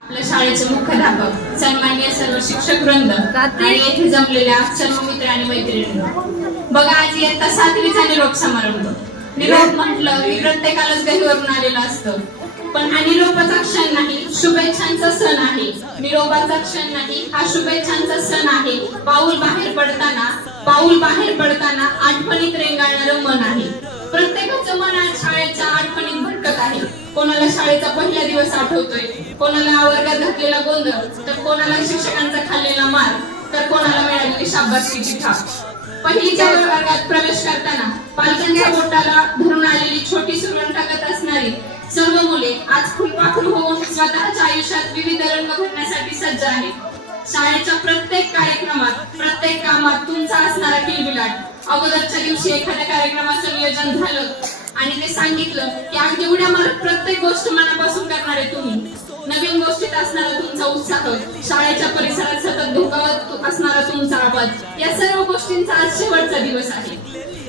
आपल्या शाळेचे मुख्याध्यापक, सन्माननीय सर्व शिक्षक वृंद आणि येथे जमलेल्या सर्व मित्र आणि मैत्रिणी, बघा आज इयत्ता 7वीचा निरोप समारंभ. निरोप म्हटलं की प्रत्येकालाच गहिवरून आलेलं असतं, पण हा निरोपाचा क्षण नाही, शुभेच्छांचा सण आहे. निरोपाचा क्षण नाही, हा शुभेच्छांचा सण आहे. पाऊल बाहेर पडताना आठवणीत रेंगाळणारं मन आहे. प्रत्येकाचं मन आज शाळेच्या आठवणीत भटकत आहे. कोणाला शाळेचा पहिला दिवस आठवतोय, कोणाला वर्गात घातलेला गोंधळ, तर कोणाला शिक्षकांचा खाल्लेला मार, तर कोणाला मिळालेली शाबासकीची थाप. पहिलीच्या वर्गात प्रवेश करताना पालकांच्या बोटाला धरून आलेली छोटी सुरुवात टाकत असणारी सर्व मुले आज फुलपाखरू होऊन स्वतःच्या आयुष्यात विविध रंग भरण्यासाठी सज्ज आहेत. शाळेच्या प्रत्येक कार्यक्रमात, प्रत्येक कामात तुमचा असणारा किलबिलाट. अगोदरच्या दिवशी एखाद्या कार्यक्रमाचं नियोजन झालं आणि ते सांगितलं की अगदी उड्या मारत प्रत्येक गोष्ट मनापासून करणारे तुम्ही. नवीन गोष्टीत असणारा तुमचा उत्साह, शाळेच्या परिसरात सतत धोकावत असणारा तुमचा आवाज, या सर्व गोष्टींचा आज शेवटचा दिवस आहे.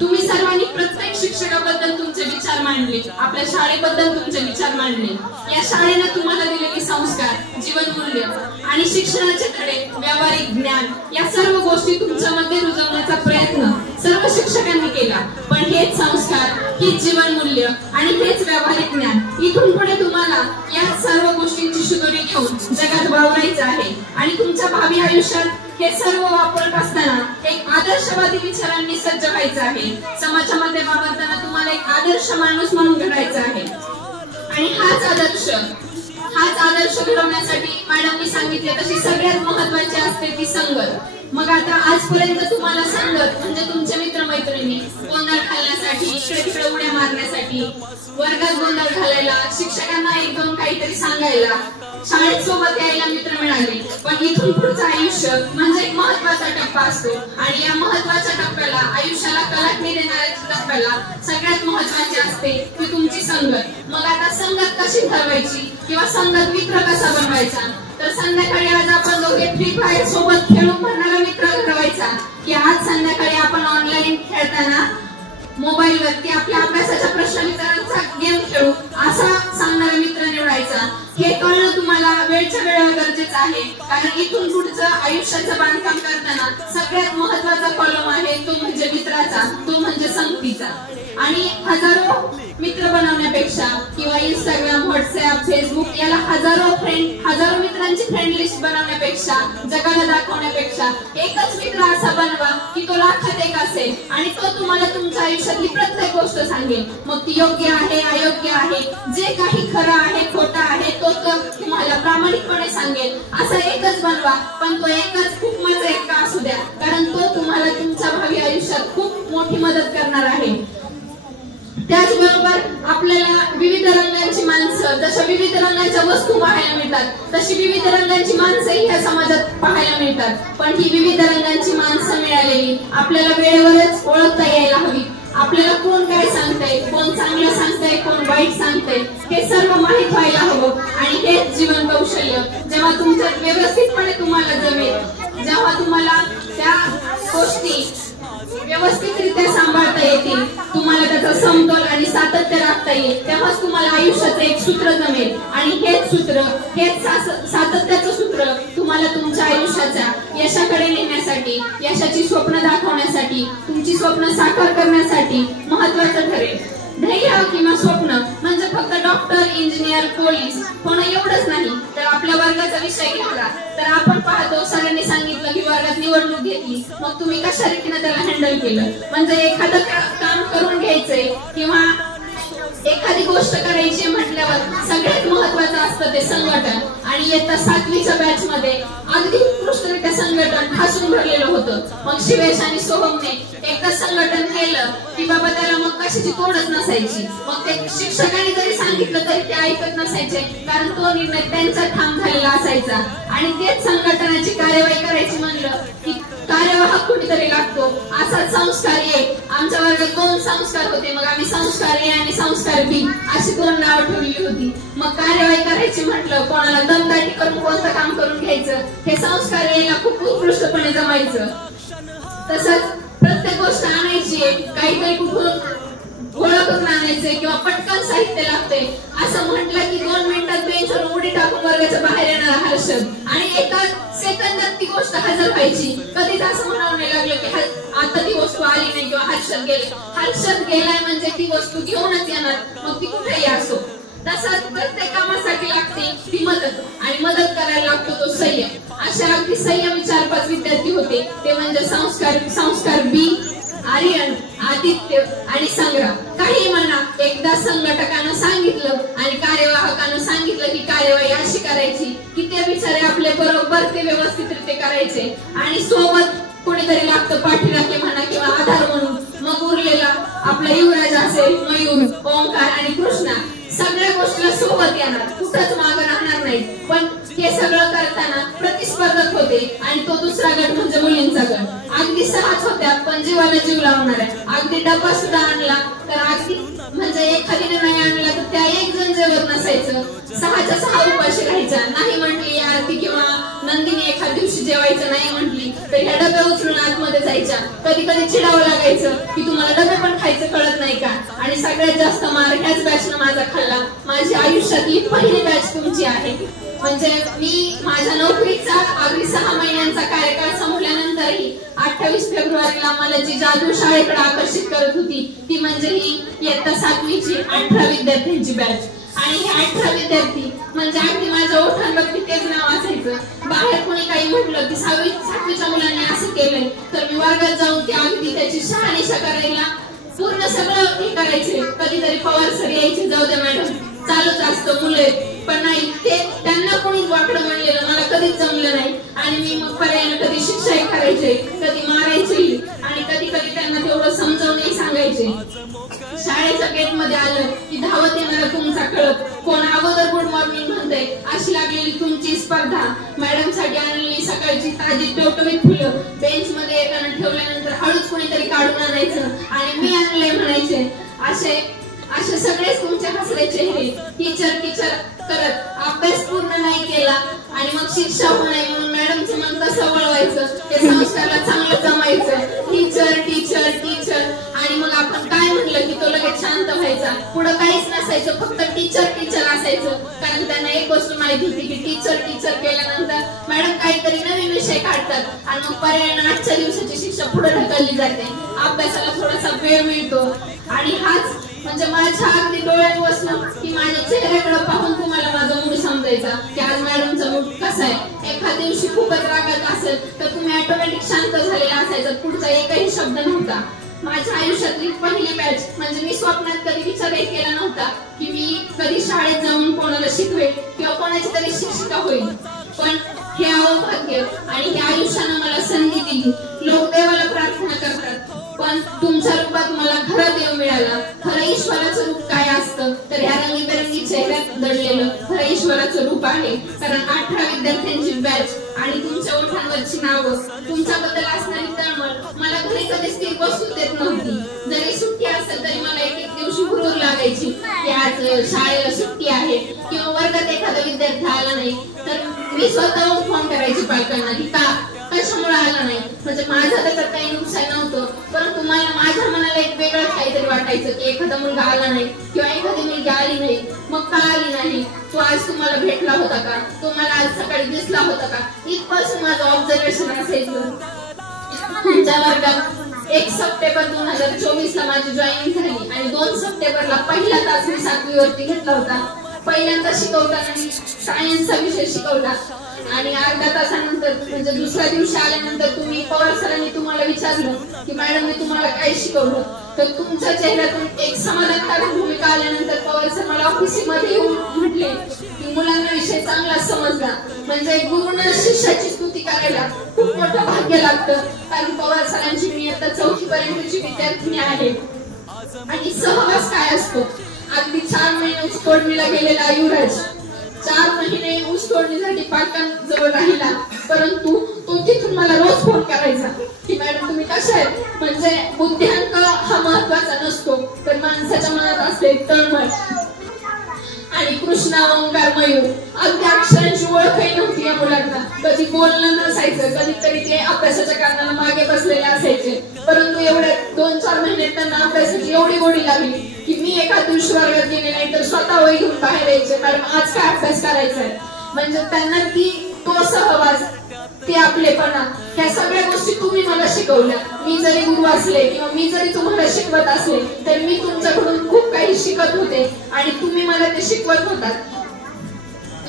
तुम्ही सर्वांनी प्रत्येक शिक्षकाबद्दल तुमचे विचार मांडले, आपल्या शाळेबद्दल तुमचे विचार मांडले. या शाळेने तुम्हाला दिलेले संस्कार, जीवनमूल्य आणि शिक्षणाचे धडे, व्यावहारिक ज्ञान, या सर्व गोष्टी तुमच्यामध्ये रुजवण्याचा प्रयत्न सर्व शिक्षकांनी केला. पण हेच संस्कार, हीच जीवनमूल्य आणि हेच व्यावहारिक ज्ञान इथून पुढे तुम्हाला या सर्व गोष्टींची शिदोरी घेऊन जगात वावरायचं आहे. आणि तुमच्या भावी आयुष्यात हे सर्व वापरत असताना एक आदर्शवादी विचारांनी सज्ज व्हायचं आहे. समाजामध्ये वावरताना तुम्हाला एक आदर्श माणूस म्हणून घडायचं आहे. आणि हाच आदर्श घडवण्यासाठी मॅडमनी सांगितले तशी सगळ्यात महत्त्वाची असते ती संगत. मग आता आजपर्यंत तुम्हाला संगत म्हणजे तुमचे मित्रमैत्रिणी, गोंधळ घालण्यासाठी, इकडे तिकडे उड्या मारण्यासाठी, वर्गात गोंधळ घालायला, शिक्षकांना एक दोन काहीतरी सांगायला, शाळेत सोबत यायला मित्र मिळाले. पण इथून पुढचं आयुष्य म्हणजे एक महत्त्वाचा टप्पा असतो आणि या महत्त्वाच्या टप्प्याला, आयुष्याला कलाटणी देणाऱ्या टप्प्याला सगळ्यात महत्त्वाची असते ती तुमची संगत. मग आता संगत कशी ठरवायची किंवा संगत मित्र कसा बनवायचा, तर संध्याकाळी आज आपण दोघे फ्री फायर सोबत खेळून म्हणणारा मित्र ठरवायचा की आज संध्याकाळी आपण ऑनलाईन खेळताना मोबाईल वरती आपल्या अभ्यासाच्या प्रश्नोत्तरांचा गेम खेळू असा सांगणारा मित्र निवडायचा. हे कळणं तुम्हाला वेळच्या वेळेवर गरजेचं आहे, कारण इथून पुढचं आयुष्याचं बांधकाम करताना सगळ्यात महत्त्वाचा कॉलम आहे तो म्हणजे मित्राचा, तो म्हणजे संगतीचा. आणि हजारो मित्र बनवण्यापेक्षा किंवा इंस्टाग्राम, व्हॉट्सअप, फेसबुक याला हजारो मित्रांची फ्रेंड लिस्ट बनवण्यापेक्षा, जगाला दाखवण्यापेक्षा एकच मित्र असा बनवा की तो लाखात एक असेल आणि तो तुम्हाला तुमच्या आयुष्यातली प्रत्येक गोष्ट सांगेल. मग ती योग्य आहे, अयोग्य आहे, जे काही खरं आहे, खोटं आहे, तो तुम्हाला प्रामाणिकपणे सांगेल. असा एकच बनवा, पण तो एकच खूप मजा एक का असू द्या, कारण तो तुम्हाला तुमच्या भावी आयुष्यात खूप मोठी मदत करणार आहे. त्याचबरोबर आपल्याला विविध रंगांची माणसं, जशा विविध रंगांच्या वस्तू पाहायला मिळतात तशी विविध रंगांची माणसंही या समाजात पाहायला मिळतात. पण ही विविध रंगांची माणसं मिळालेली आपल्याला वेळेवरच ओळखता यायला हवी. आपल्याला कोण काय सांगतंय, कोण चांगलं सांगतंय, कोण वाईट सांगतंय, हे सर्व माहीत व्हायला हवं. आणि हेच जीवन कौशल्य जेव्हा तुमच्यात व्यवस्थितपणे तुम्हाला जमेल, जेव्हा तुम्हाला त्या गोष्टी व्यवस्थितरित्या सांभाळता येतील, तुम्हाला त्याचा समतोल आणि सातत्य राखता येईल, तेव्हाच तुम्हाला आयुष्याचं एक सूत्र जमेल. आणि हेच सूत्र, हेच सातत्याचं सूत्र तुम्हाला तुमच्या आयुष्याच्या यशाकडे नेण्यासाठी, यशाची स्वप्न दाखवण्यासाठी, तुमची स्वप्न साकार करण्यासाठी महत्त्वाचं ठरेल. ध्येय किंवा स्वप्न म्हणजे फक्त डॉक्टर, इंजिनियर, पोलीस होणं एवढंच नाही. तर आपल्या वर्गाचा विषय घेतला तर आपण पाहतो सरांनी सांगितलं की वर्गात निवडणूक घेतली, मग तुम्ही कशा रीतीने त्याला हँडल केलं. म्हणजे एखादं काम करून घ्यायचंय किंवा एखादी गोष्ट करायची म्हटल्यावर सगळ्यात महत्त्वाचं असतं ते संघटन. आणि इयत्ता 7वीच्या बॅच मध्ये अगदी उत्कृष्टरित्या संघटन ठासून भरलेलं होतं. मग शिवेश आणि सोहमने एकदा संघटन केलं की बाबा त्याला मग कशाची तोडच नसायची. मग ते शिक्षकांनी जरी सांगितलं तरी ते ऐकत नसायचे, कारण तो निर्णय त्यांचा ठाम झालेला असायचा. आणि तेच संघटनाची कार्यवाही करायची म्हणलं की कार्यवाहक कुठेतरी लागतो. असा संस्कार आमच्या वर्गात 2 संस्कार होते, मग आम्ही संस्कार ए आणि संस्कार बी अशी 2 नावं ठेवली होती. मग कार्यवाही करायची म्हटलं, कोणाला दमदाटी करून कोणतं काम करून घ्यायचं हे संस्कार एला खूप उत्कृष्टपणे जमायचं. तसंच प्रत्येक गोष्ट आणायची, काहीतरी कुठून गोळा करून आणायचे किंवा पटकन साहित्य लागते असं म्हटलं की 2 मिनिटात बेंचवर उडी टाकून वर्गाच्या बाहेर येणारा हर्षद आणि एका सेकंदात ती गोष्ट हजर व्हायची. कधीच असं म्हणावं नाही लागलं की आता ती वस्तू आली नाही किंवा हर्षद गेलाय म्हणजे ती वस्तू घेऊनच येणार, मग ती कुठेही असो. तसंच प्रत्येक कामासाठी लागते ती मदत आणि मदत करायला लागतो तो संयम. अशा अगदी संयमी 4-5 विद्यार्थी होते, ते म्हणजे संस्कार बी, आर्यन, आदित्य आणि संग्राम. काही म्हणा, एकदा संघटकानं सांगितलं आणि कार्यवाहकानं सांगितलं की कार्यवाही अशी करायची की ते बिचारे आपले बरोबर ते व्यवस्थितरित्या करायचे आणि सोबत कोणीतरी लागतं पाठीराखे म्हणा किंवा आधार म्हणून. मग उरलेला आपला युवराज असेल, मयूर, ओंकार आणि कृष्णा सगळ्या गोष्टीला सोबत येणार, कुठंच मागं राहणार नाही. पण हे सगळं करताना प्रतिस्पर्धक होते आणि तो दुसरा गट म्हणजे मुलींचा गट. अगदी सहज होत्या पण जीवाला जीव लावणाऱ्या. अगदी डबा सुद्धा आणला तर अगदी म्हणजे एखादीने नाही आणला तर त्या एक जण जेवत नसायचं, 6च्या 6 उपाशी राहायच्या. नाही म्हटली आरती किंवा नंदिनी एखाद दिवशी जेवायचं नाही म्हटली तर ह्या डब्या उचलून आतमध्ये जायच्या. कधी कधी चिडावं लागायचं की तुम्हाला डबे पण खायचं कळत नाही का. आणि सगळ्यात जास्त मार ह्याच बॅचनं माझा खाल्ला. माझी आयुष्यातली पहिली बॅच तुमची आहे. म्हणजे मी माझ्या नोकरीचा अगदी 6 महिन्यांचा कार्यकाळ संपल्यानंतरही 28 फेब्रुवारीला मला जी जादू शाळेकडे आकर्षित करत होती ती म्हणजे ही इयत्ता 7वीची 18 विद्यार्थ्यांची बॅच. आणि हे 18 विद्यार्थी म्हणजे अगदी माझ्या ओठांवरती तेच नाव असायचं. बाहेर कोणी काही म्हटलं की 7वीच्या मुलांनी असं केलंय तर मी वर्गात जाऊन ते अगदी त्याची शहानिशा करायला पूर्ण सगळं हे करायचे. कधीतरी पवार सर यायचे, जाऊ द्या मॅडम चालूच असतं मुलं, पण नाही ते त्यांना कोणी वाकडं म्हणलेलं मला कधीच जमलं नाही. आणि मी मग पर्यायानं कधी शिक्षाही करायचे, कधी मारायचे आणि कधी कधी त्यांना तेवढं समजावूनही सांगायचे. शाळेच्या गेट मध्ये आलं की धावत येणारा तुमचा कळप, कोण अगोदर गुड मॉर्निंग म्हणते अशी लागलेली तुमची स्पर्धा, मॅडम साठी आणलेली सकाळची ताजी टवटवीत फुलं बेंच मध्ये एकानं ठेवल्यानंतर हळूच कोणीतरी काढून आणायचं आणि मी आणलंय म्हणायचे. असे सगळेच तुमचे हसरे चेहरे. टीचर करत अभ्यास पूर्ण नाही केला आणि मग शिक्षा होऊ नये म्हणून मॅडमचं मन कसं वळवायचं ते संस्कारला चांगलं जमायचं. टीचर आणि मग आपण काय म्हणलं की तो लगेच शांत व्हायचा. पुढे काहीच नसायचं, फक्त टीचर असायचं. कारण त्यांना एक गोष्ट माहिती होती की टीचर केल्यानंतर मॅडम काहीतरी नवीन विषय काढतात आणि मग पर्यायानं आजच्या दिवसाची शिक्षा पुढे ढकलली जाते. अभ्यासाला थोडासा वेळ मिळतो. आणि हाच म्हणजे माझ्या अगदी डोळ्यात बसलं की माझ्या चेहऱ्याकडे पाहून तुम्हाला माझा मूड समजायचा की आज मॅडमचा मूड कसा आहे. एखाद्या दिवशी खूपच रागात असेल तर तुम्ही ऑटोमॅटिक शांत झालेला असायचा, पुढचा एकही शब्द नव्हता. माझ्या आयुष्यातली पहिली बॅच म्हणजे मी स्वप्नात कधी विचारही केला नव्हता की मी कधी शाळेत जाऊन कोणाला शिकवेल किंवा कोणाची तरी शिक्षिका होईल. पण हे अवभाग्य आणि हे आयुष्यानं मला संधी दिली. लोक देवाला प्रार्थना करतात पण तुमच्या रूपात मला खरं देव मिळाला. खरं ईश्वराचं रूप काय असतं तर ह्या रंगीबेरंगी चेहऱ्यात दडलेलं खरं ईश्वराचं रूप आहे. कारण 18 विद्यार्थ्यांची बॅच आणि तुमच्या ओठांवरची नावं, तुमच्याबद्दल असणारी तळमळ मला घरी कधी स्थिर बसू देत नव्हती. जरी सुट्टी असेल तरी मला एक दिवशी हुरूर लागायची की आज शाळेला सुट्टी आहे किंवा वर्गात एखादा विद्यार्थी आला नाही तर मी स्वतःहून फोन करायची पालकांना की कशामुळे आला नाही. म्हणजे माझं त्याच्यात काही नुकसान नव्हतं, परंतु मला माझ्या मनाला एक वेगळंच काहीतरी वाटायचं की एखादा मुलगा आला नाही किंवा एखादी मुलगी आली नाही. मग का आली नाही, तो आज तुम्हाला भेटला होता का, तो मला आज सकाळी दिसला होता का, इथपासून माझं ऑब्झर्वेशन असायचं. तुमच्या वर्गात 1 सप्टेंबर 2024 ला माझी जॉईनिंग झाली आणि 2 सप्टेंबरला पहिला तास मी 7वी वरती घेतला होता. पहिल्यांदा शिकवताना मी सायन्सचा विषय शिकवला आणि अर्ध्या तासानंतर म्हणजे दुसऱ्या दिवशी आल्यानंतर तुम्ही पवार सरांनी तुम्हाला विचारलं की मॅडम मी तुम्हाला काय शिकवलं तर तुमच्या चेहऱ्यातून एक समाधानकारक भूमिका आल्यानंतर पवार सर मला ऑफिसमध्ये येऊन म्हटले की मुलांना विषय चांगला समजला. म्हणजे गुरुनं शिष्याची स्तुती करायला खूप मोठं भाग्य लागतं. कारण पवार सरांची मी आता 4थी पर्यंतची विद्यार्थिनी आहे. आणि सहवास काय असतो, अगदी 4 महिने ऊसतोडणीला गेलेला युवराज 4 महिने ऊसतोडणीसाठी पालकांजवळ राहिला, परंतु तो तिथून मला रोज फोन करायचा की मॅडम तुम्ही कशा आहेत. म्हणजे बुद्ध्यांक हा महत्वाचा नसतो तर माणसाच्या मनात असते तळमळ. आणि कृष्णा ओंकार मयूर अगदी अक्षरांची ओळखही नव्हती या मुलांना. कधी बोलणं नसायचं, कधीतरी ते अभ्यासाच्या कारणाला मागे बसलेले असायचे. परंतु एवढ्या 2-4 महिन्यात त्यांना अभ्यासाची एवढी गोडी लागली की मी एका दिवशी वर्गात गेले नाही तर स्वतः वही घेऊन बाहेर यायचे, मॅडम आज काय अभ्यास करायचा आहे. म्हणजे त्यांना तो सहवास, ते आपलेपणा, ह्या सगळ्या गोष्टी तुम्ही मला शिकवल्या. मी जरी गुरु असले किंवा मी जरी तुम्हाला शिकवत असले तर मी तुमच्याकडून खूप काही शिकत होते आणि तुम्ही मला ते शिकवत होतात.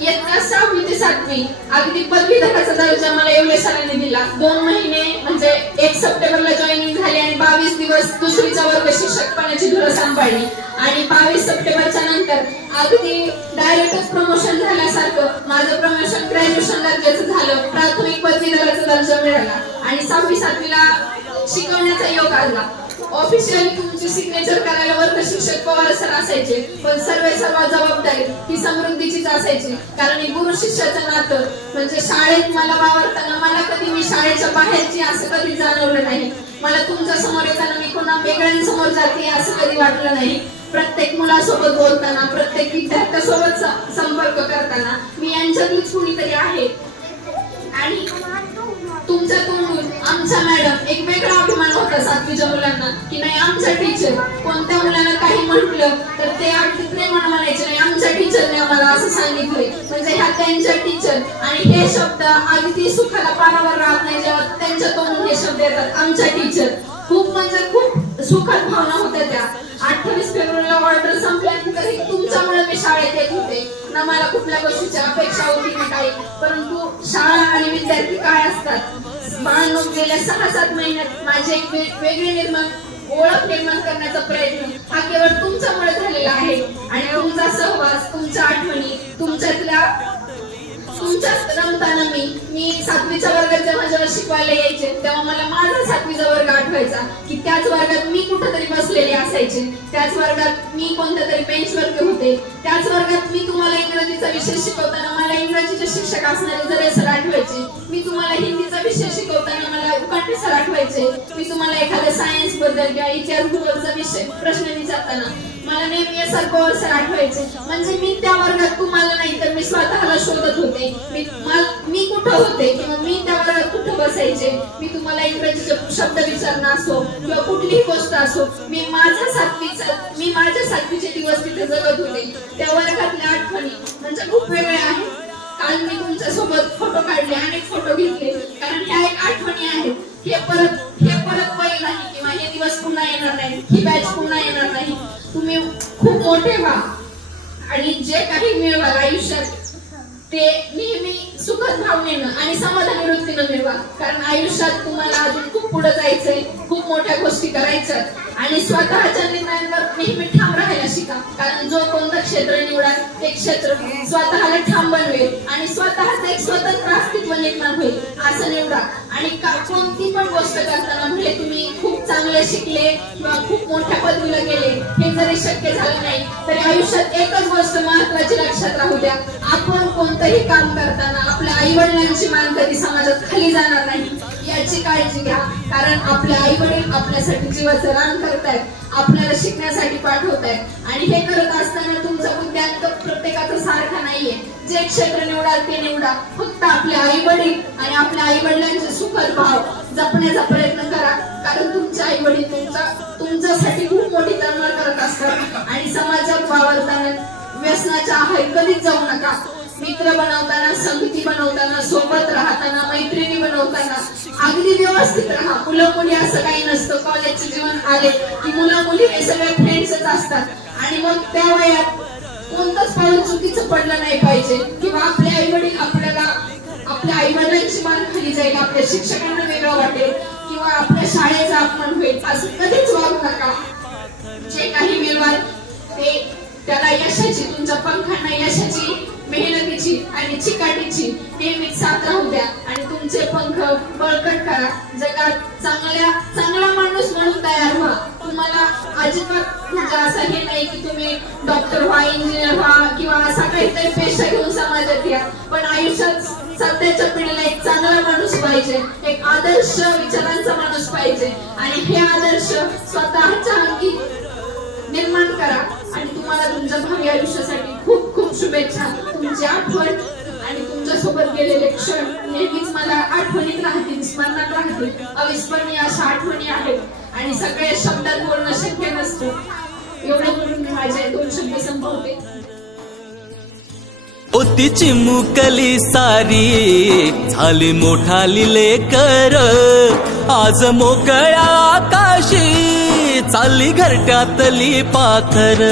इयत्ता 6वी ते 7वी अगदी पदवीधराचा दर्जा मला येवले सरांनी दिला. 2 महिने म्हणजे 1 सप्टेंबरला जॉईनिंग झाली आणि 22 दिवस दुसरीचा वर्ग शिक्षकपणाची धुरा सांभाळली आणि 22 सप्टेंबरच्या नंतर अगदी डायरेक्टच प्रमोशन झाल्यासारखं माझं प्रमोशन ग्रॅज्युएशन दर्जाचं झालं. प्राथमिक पदवीधराचा दर्जा मिळाला आणि 6वी-7वीला शिकवण्याचा योग आला. ऑफिशियली तुमची सिग्नेचर करायला वर्ग शिक्षक पवार सर असायचे, पण सर्व जबाबदारी ही समृद्धीचीच असायची. कारण गुरु शिष्याचं नातं म्हणजे शाळेत मला वावरताना मला कधी मी शाळेच्या बाहेरची असं कधी जाणवलं नाही. मला तुमच्या समोर येताना मी कोणा वेगळ्यांसमोर जाते असं कधी वाटलं नाही. प्रत्येक मुलासोबत बोलताना, प्रत्येक विद्यार्थ्यासोबत संपर्क करताना मी यांच्यातलीच कुणीतरी आहे. आणि तुमच्या तोंडून आमच्या मॅडम एक वेगळा अभिमान होता 7वीच्या मुलांना की नाही आमच्या टीचर. कोणत्या मुलांना काही म्हटलं तर ते अगदी प्रेमाने म्हणायचे नाही आमच्या टीचरने आम्हाला असं सांगितलंय. म्हणजे ह्या त्यांच्या टीचर आणि हे शब्द अगदी सुखाला पारावर राहत नाही जेव्हा त्यांच्या तोंडून हे शब्द येतात आमच्या टीचर. खूप म्हणजे खूप सुखद भावना होत्या त्या. 28 फेब्रुवारीला ऑर्डर संपल्यानंतर तुमच्यामुळे मी शाळेत येत होते ना. मला कुठल्या गोष्टीची अपेक्षा होती ना काही, परंतु शाळा आणि विद्यार्थी काय असतात बाळांनो गेल्या 6-7 महिन्यात माझी एक वेगळी ओळख निर्माण करण्याचा प्रयत्न हा केवळ तुमच्यामुळे झालेला आहे. आणि तुमचा सहवास, तुमच्या आठवणी, तुमच्यात रमताना मी 7वीच्या वर्गात जेव्हा शिकवायला यायचे तेव्हा मला माझा 7वीचा वर्ग आठवायचा की त्याच वर्गात मी कुठेतरी बसलेले असायचे, त्याच वर्गात मी कोणत्या तरी बेंचवरती होते, त्याच वर्गात मी तुम्हाला इंग्रजीचा विषय शिकवताना मला इंग्रजीचे शिक्षक असणारे जरे सर आठवायचे, मी तुम्हाला हिंदीचा विषय शिकवताना मला उकाटे सर आठवायचे, मी तुम्हाला एखाद्या सायन्स बद्दल किंवा इतिहास भूगोलचा विषय प्रश्न विचारताना मला नेहमी सर पवार सर आठवायचे. म्हणजे मी त्या वर्गात तुम्हाला नाही तर मी स्वतःला शोधत होते. मी कुठं होते किंवा मी त्या वर्गात कुठं बसायचे. मी तुम्हाला इंग्रजीचे शब्द विचारणं असो किंवा कुठलीही गोष्ट असो, मी माझ्या 7वीचे दिवस तिथे जगत होते. त्या वर्गातल्या आठवणी म्हणजे खूप वेगळ्या आहेत. काल मी तुमच्या सोबत फोटो काढले, अनेक फोटो घेतले, कारण ह्या एक आठवणी आहेत. हे परत वय नाही किंवा हे दिवस पुन्हा येणार नाही, ही बॅच पुन्हा येणार नाही. तुम्ही खूप मोठे व्हा आणि जे काही मिळवाल आयुष्यात ते नेहमी सुखद भावनेनं आणि समाधानी वृत्तीनं मिळवा. कारण आयुष्यात तुम्हाला अजून खूप पुढे जायचंय, खूप मोठ्या गोष्टी करायच्या आणि स्वतःच्या निर्णयांवर नेहमी ठाम राहायला शिका. कारण जो कोणतं क्षेत्र निवडाल ते क्षेत्र स्वतःला ठाम बनवेल आणि स्वतःच एक स्वतंत्र अस्तित्व निर्माण होईल असं निवडा. आणि कोणती पण गोष्ट करताना म्हणजे तुम्ही खूप चांगले शिकले किंवा खूप मोठ्या पदवीला गेले हे जरी शक्य झालं नाही तरी आयुष्यात एकच गोष्ट महत्वाची लक्षात राहू द्या, आपण कोणतंही काम करताना आपल्या आई वडिलांची मान कधी समाजात खाली जाणार नाही याची काळजी घ्या. कारण आपले आई वडील आपल्यासाठी जीवाचं रान करतायत, आपल्याला शिकण्यासाठी पाठवतायत आणि हे करत असताना तुमचा बुद्ध्यांक प्रत्येकाचा सारखा नाहीये. जे क्षेत्र निवडाल ते निवडा, फक्त आपले आई वडील आणि आपल्या आई वडिलांचे सुखद भाव जपण्याचा प्रयत्न करा. कारण तुमचे आई वडील तुमच्यासाठी खूप मोठी तळमळ करत असतात आणि समाजात वावरताना व्यसनाच्या आहारी कधीच जाऊ नका. मित्र बनवताना, संगती बनवताना, सोबत राहताना, मैत्रिणी बनवताना अगदी व्यवस्थित राहा. मुलं मुली असं काही नसतं. कॉलेजचे जीवन आले की मुलं मुली हे सगळे फ्रेंड्सच असतात आणि मग त्या वयात कोणतंच पाऊल चुकीचं पडलं नाही पाहिजे किंवा आपले आई वडील आपल्या आई वडिलांची मान खाली जाईल, आपल्या शिक्षकांना वेगळं वाटेल किंवा आपल्या शाळेचा अपमान होईल असं कधीच वागू नका. जे काही मिळवाल ते त्याला यशाची, तुमच्या पंखांना यशाची, मेहनतीची आणि चिकाटीची नेहमीच साथ राहू द्या आणि तुमचे पंख बळकट करा. जगात चांगला माणूस म्हणून तयार व्हा. तुम्हाला अजिबात म्हणजे असं हे नाही की तुम्ही डॉक्टर व्हा, इंजिनियर व्हा किंवा असा काहीतरी पेशा घेऊन समाजात या, पण आयुष्यात सध्याच्या पिढीला एक चांगला माणूस पाहिजे, एक आदर्श विचारांचा माणूस पाहिजे आणि हे आदर्श स्वतःच्या अंगी निर्माण करा आणि तुम्हाला तुमच्या भावी आयुष्यासाठी खूप खूप शुभेच्छा. तुमची आठवण आणि तुमच्या सोबत गेलेले क्षण नेहमीच मला आठवणीत राहतील, स्मरणात राहतील. अविस्मरणीय अशा आठवणी आहेत आणि सगळ्या शब्दात बोलणं शक्य नसतं. एवढं बोलून मी माझे 2 शब्द संपवते. तिची मुकली सारी झाली मोठाली लेकर, आज मोकळ्या आकाशी चालली घरट्यातली पाखर.